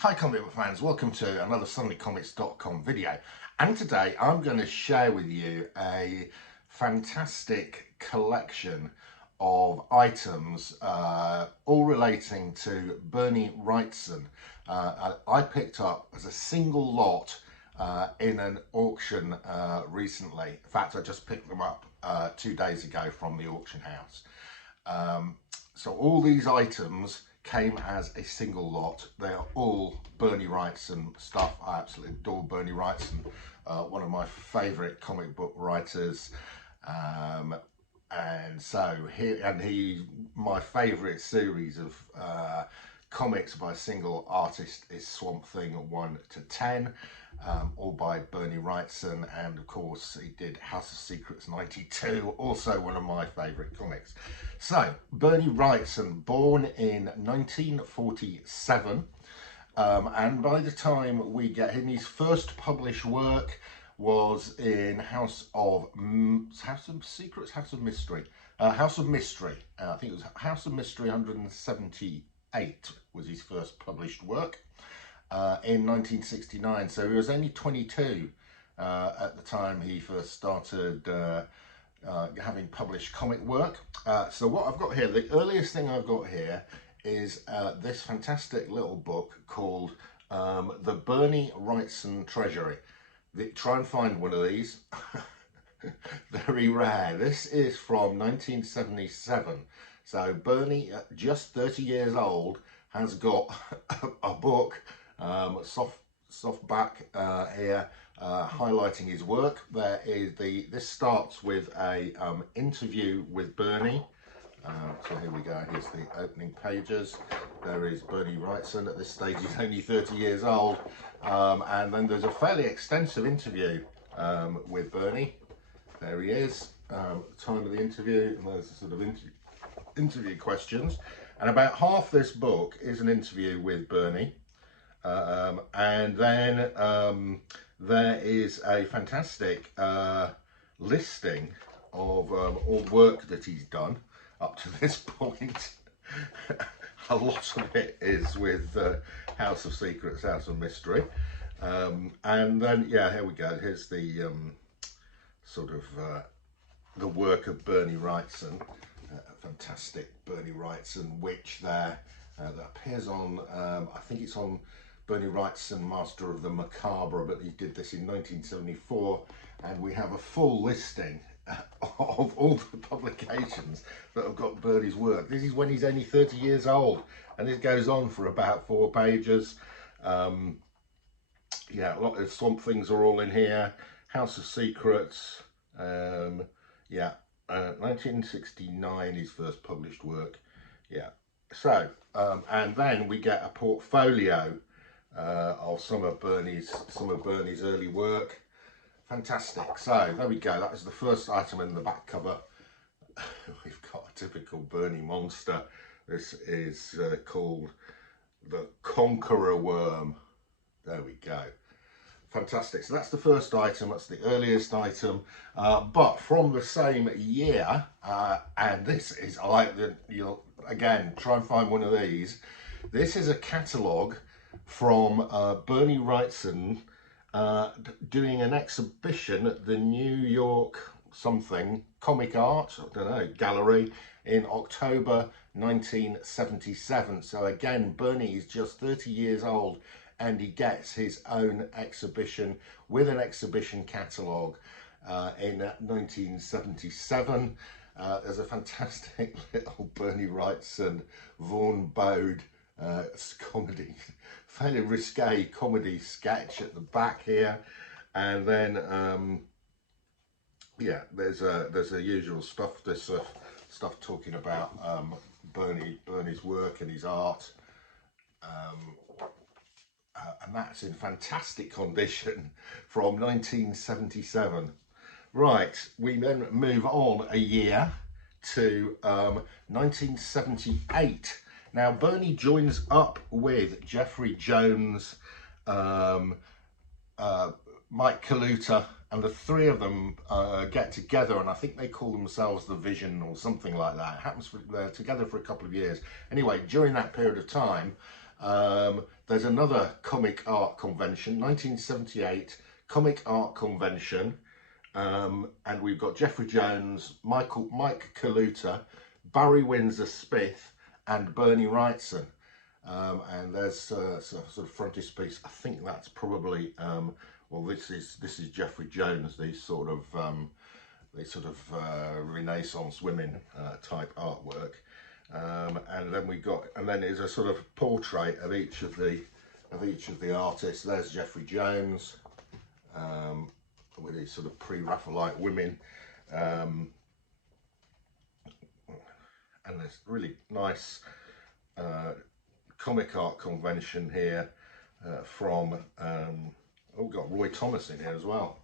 Hi comic book fans, welcome to another SundayComics.com video, and today I'm going to share with you a fantastic collection of items all relating to Bernie Wrightson. I picked up as a single lot in an auction recently. In fact, I just picked them up 2 days ago from the auction house. So all these items came as a single lot. They are all Bernie Wrightson stuff. I absolutely adore Bernie Wrightson, one of my favourite comic book writers. And so my favourite series of comics by a single artist is Swamp Thing 1 to 10. All by Bernie Wrightson, and of course he did House of Secrets 92, also one of my favourite comics. So Bernie Wrightson, born in 1947, and by the time we get him, his first published work was in House of Secrets, House of Mystery. I think it was House of Mystery 178 was his first published work. In 1969, so he was only 22 at the time he first started having published comic work. So what I've got here, the earliest thing I've got here is this fantastic little book called The Bernie Wrightson Treasury. Try and find one of these. Very rare. This is from 1977. So Bernie, just 30 years old, has got a book, soft back here, highlighting his work. This starts with a interview with Bernie. So here we go, here's the opening pages. There is Bernie Wrightson. At this stage he's only 30 years old, and then there's a fairly extensive interview with Bernie. There he is, at the time of the interview, and there's sort of interview questions, and about half this book is an interview with Bernie. And then there is a fantastic listing of all work that he's done up to this point. A lot of it is with House of Secrets, House of Mystery. And then, yeah, here we go. Here's the sort of the work of Bernie Wrightson. Fantastic Bernie Wrightson witch there that appears on, I think it's on Bernie Wrightson, Master of the Macabre, but he did this in 1974, and we have a full listing of all the publications that have got Bernie's work. This is when he's only 30 years old, and this goes on for about 4 pages. Yeah, a lot of Swamp Things are all in here. House of Secrets, yeah, 1969, his first published work. Yeah, so and then we get a portfolio of some of Bernie's early work. Fantastic. So there we go. That is the first item in the back cover. We've got a typical Bernie monster. This is called the Conqueror Worm. There we go. Fantastic. So that's the first item. That's the earliest item. But from the same year, and this is, you'll again try and find one of these. This is a catalogue from Bernie Wrightson doing an exhibition at the New York something comic art, I don't know, gallery in October 1977. So again, Bernie is just 30 years old, and he gets his own exhibition with an exhibition catalogue in 1977. There's a fantastic little Bernie Wrightson Vaughan Bode comedy, fairly risque comedy sketch at the back here, and then yeah, there's a usual stuff. This stuff talking about Bernie's work and his art, and that's in fantastic condition from 1977. Right, we then move on a year to 1978. Now, Bernie joins up with Jeffrey Jones, Mike Kaluta, and the three of them get together, and I think they call themselves the Vision or something like that. It happens they're together for a couple of years. Anyway, during that period of time, There's another comic art convention, 1978 comic art convention, and we've got Jeffrey Jones, Mike Kaluta, Barry Windsor Smith, and Bernie Wrightson. And there's a sort of frontispiece. I think that's probably well, this is Jeffrey Jones. These sort of Renaissance women type artwork. And then there's a sort of portrait of each of the artists. There's Jeffrey Jones with these sort of pre-Raphaelite women, and there's really nice comic art convention here from we've got Roy Thomas in here as well.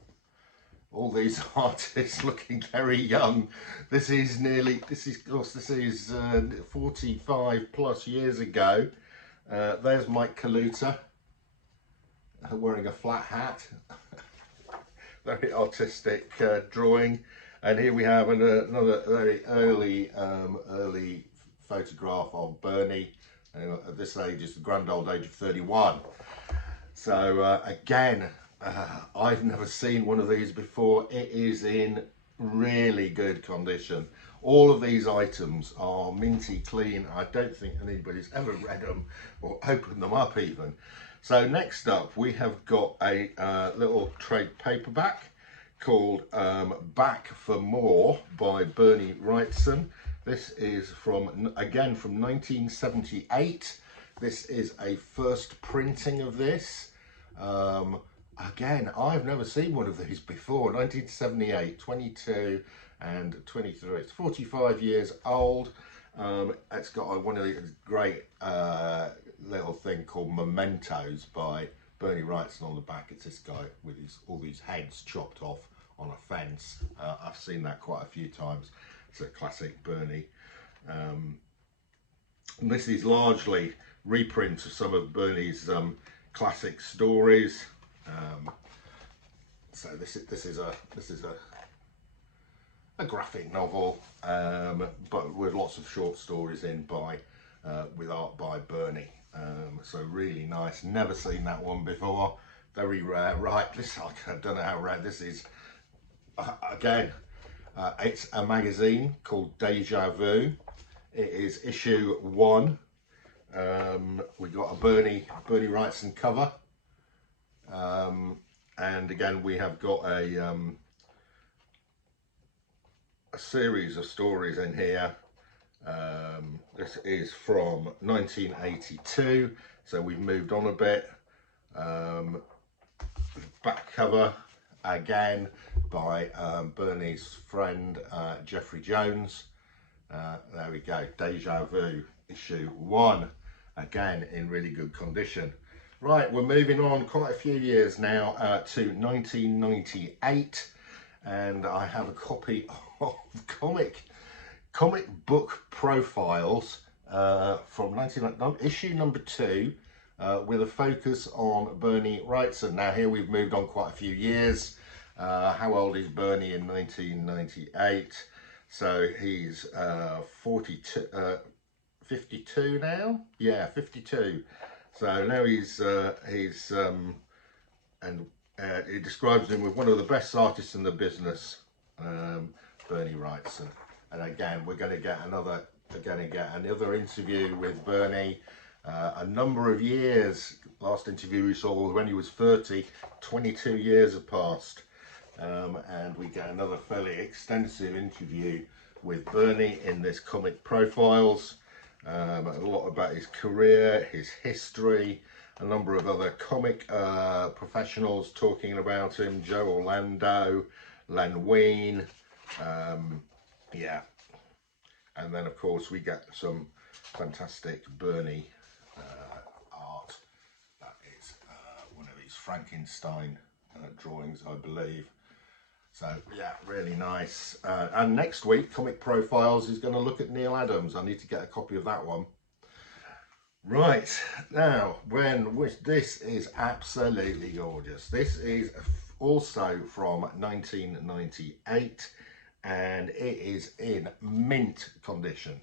All these artists looking very young. This is 45 plus years ago. There's Mike Kaluta wearing a flat hat. Very artistic drawing. And here we have another very early photograph of Bernie. At this age is the grand old age of 31. So again, I've never seen one of these before. It is in really good condition. All of these items are minty clean. I don't think anybody's ever read them or opened them up even. So next up we have got a little trade paperback called Back for More by Bernie Wrightson. This is from 1978. This is a first printing of this. Again, I've never seen one of these before. 1978, 22 and 23. It's 45 years old. It's got one of these great little thing called Mementos by Bernie Wrightson on the back. It's this guy with all these heads chopped off on a fence. I've seen that quite a few times. It's a classic Bernie. And this is largely reprints of some of Bernie's classic stories. So this is a graphic novel, but with lots of short stories in with art by Bernie. So really nice. Never seen that one before. Very rare. Right, I don't know how rare this is. Again, it's a magazine called Deja Vu. It is issue 1. We got a Bernie Wrightson cover, and again we have got a series of stories in here. This is from 1982, so we've moved on a bit. Back cover again by Bernie's friend Jeffrey Jones. There we go, Deja Vu issue 1, again in really good condition. Right, we're moving on quite a few years now to 1998, and I have a copy of comic book profiles from issue number 2, with a focus on Bernie Wrightson. Now here we've moved on quite a few years. How old is Bernie in 1998? So he's 52 now. Yeah, 52. So now he's he describes him with one of the best artists in the business, Bernie Wrightson. And again, we're going to get another interview with Bernie. A number of years. Last interview we saw was when he was 30. 22 years have passed. And we get another fairly extensive interview with Bernie in this comic profiles. A lot about his career, his history, a number of other comic professionals talking about him, Joe Orlando, Len Wein, yeah. And then of course we get some fantastic Bernie art. That is one of these Frankenstein drawings, I believe. So yeah, really nice. And next week, Comic Profiles is going to look at Neil Adams. I need to get a copy of that one. Right, now, this is absolutely gorgeous. This is also from 1998, and it is in mint condition.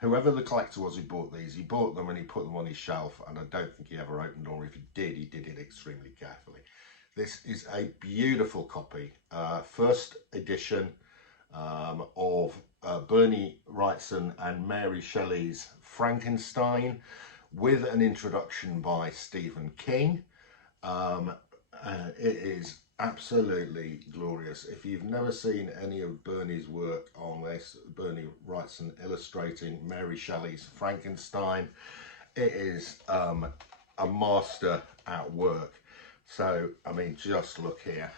whoever the collector was who bought these, he bought them and he put them on his shelf, and I don't think he ever opened, or if he did it extremely carefully. This is a beautiful copy, first edition of Bernie Wrightson and Mary Shelley's Frankenstein, with an introduction by Stephen King. It is absolutely glorious. If you've never seen any of Bernie's work on this, Bernie Wrightson illustrating Mary Shelley's Frankenstein, it is a master at work. So, I mean, just look here.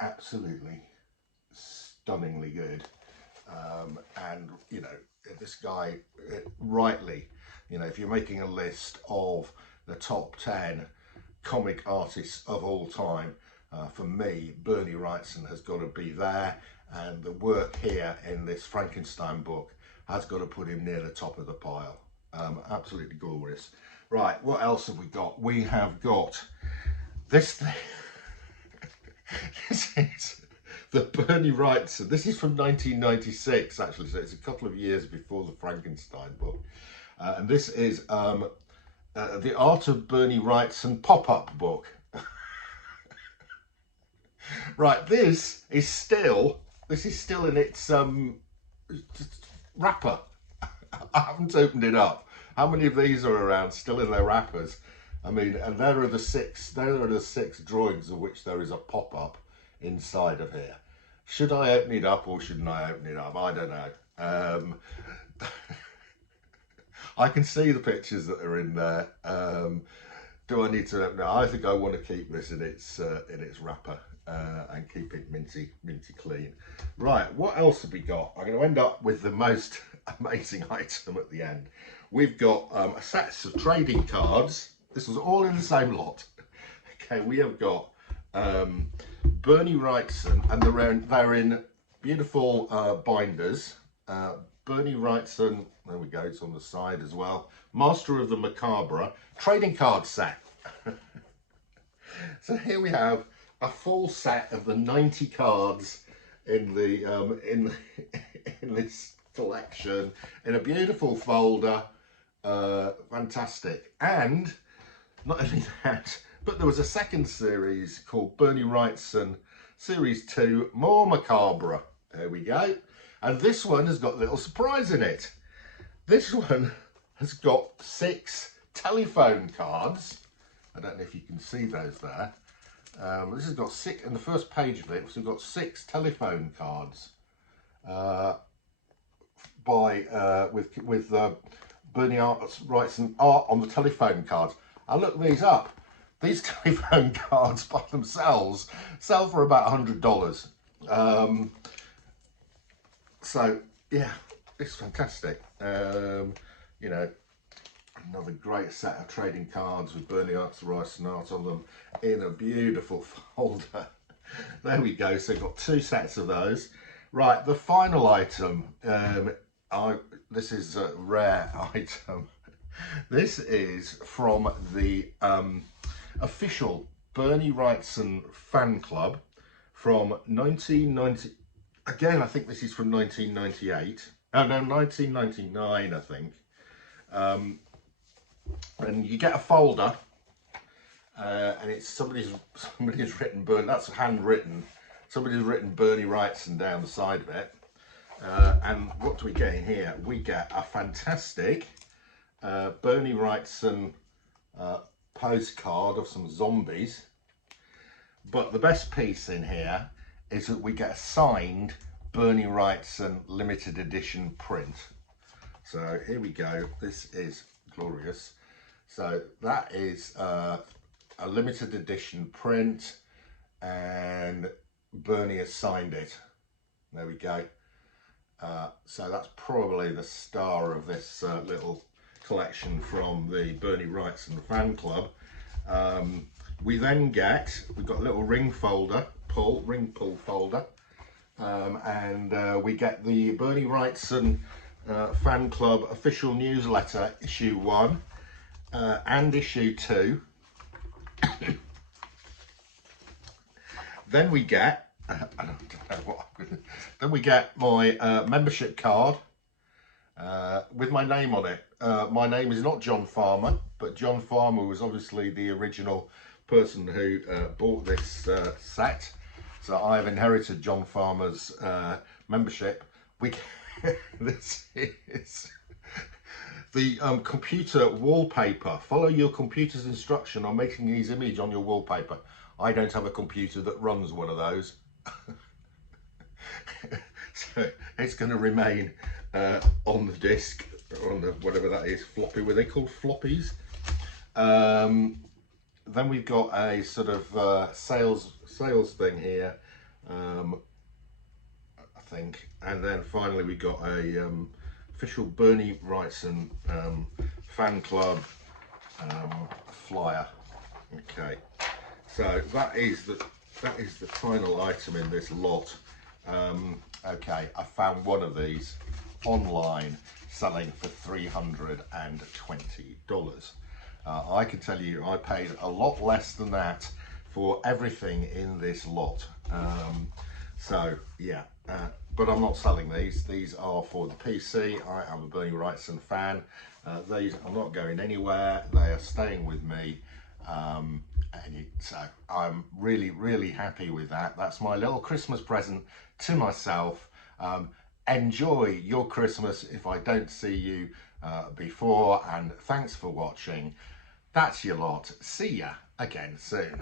Absolutely stunningly good. And, you know, this guy, rightly, you know, if you're making a list of the top 10 comic artists of all time, for me, Bernie Wrightson has got to be there, and the work here in this Frankenstein book has got to put him near the top of the pile. Absolutely glorious. Right, what else have we got? We have got this thing. This is the Bernie Wrightson. This is from 1996, actually, so it's a couple of years before the Frankenstein book. And this is The Art of Bernie Wrightson Pop-Up Book. Right, this is still in its wrapper. I haven't opened it up. How many of these are around still in their wrappers? I mean, and there are the six drawings of which there is a pop-up inside of here. Should I open it up or shouldn't I open it up? I don't know. I can see the pictures that are in there. Do I need to open it? I think I want to keep this in its wrapper and keep it minty clean. Right, what else have we got? I'm going to end up with the most amazing item at the end. We've got a set of trading cards. This was all in the same lot. Okay, we have got Bernie Wrightson, and they're in beautiful binders. Bernie Wrightson, there we go, it's on the side as well. Master of the Macabre trading card set. So here we have a full set of the 90 cards in the in this collection, in a beautiful folder. Fantastic. And not only that, but there was a second series called Bernie Wrightson Series 2, More Macabre. There we go. And this one has got a little surprise in it. This one has got 6 telephone cards. I don't know if you can see those there. This has got 6, in the first page of it, we've got 6 telephone cards with Bernie Wrightson art on the telephone cards. I looked these up. These telephone cards by themselves sell for about $100. So yeah, it's fantastic. You know, another great set of trading cards with Bernie Wrightson art on them in a beautiful folder. There we go. So we've got 2 sets of those. Right, the final item. This is a rare item. This is from the official Bernie Wrightson fan club from 1990. Again, I think this is from 1998. Oh no, 1999, I think. And you get a folder, and it's somebody's written Bernie. That's handwritten. Somebody's written Bernie Wrightson down the side of it. And what do we get in here? We get a fantastic Bernie Wrightson postcard of some zombies. But the best piece in here is that we get a signed Bernie Wrightson limited edition print. So here we go. This is glorious. So that is a limited edition print, and Bernie has signed it. There we go. So that's probably the star of this little collection from the Bernie Wrightson fan club. We then we've got a little ring pull folder, and we get the Bernie Wrightson fan club official newsletter, issue 1 and issue 2. Then we get I don't know what I'm gonna... Then we get my membership card with my name on it. My name is not John Farmer, but John Farmer was obviously the original person who bought this set. So I have inherited John Farmer's membership. This is the computer wallpaper. Follow your computer's instruction on making these image on your wallpaper. I don't have a computer that runs one of those. So it's going to remain on the disc, on the whatever that is, floppy. Were they called floppies? Then we've got a sort of sales thing here, I think, and then finally we got a official Bernie Wrightson fan club flyer. Okay, so that is the final item in this lot. Okay, I found one of these online selling for $320. I can tell you I paid a lot less than that for everything in this lot. So yeah, but I'm not selling these. These are for the PC. I am a Bernie Wrightson fan. These are not going anywhere. They are staying with me. So I'm really happy with that. That's my little Christmas present to myself. Enjoy your Christmas if I don't see you before, and thanks for watching. That's your lot. See ya again soon.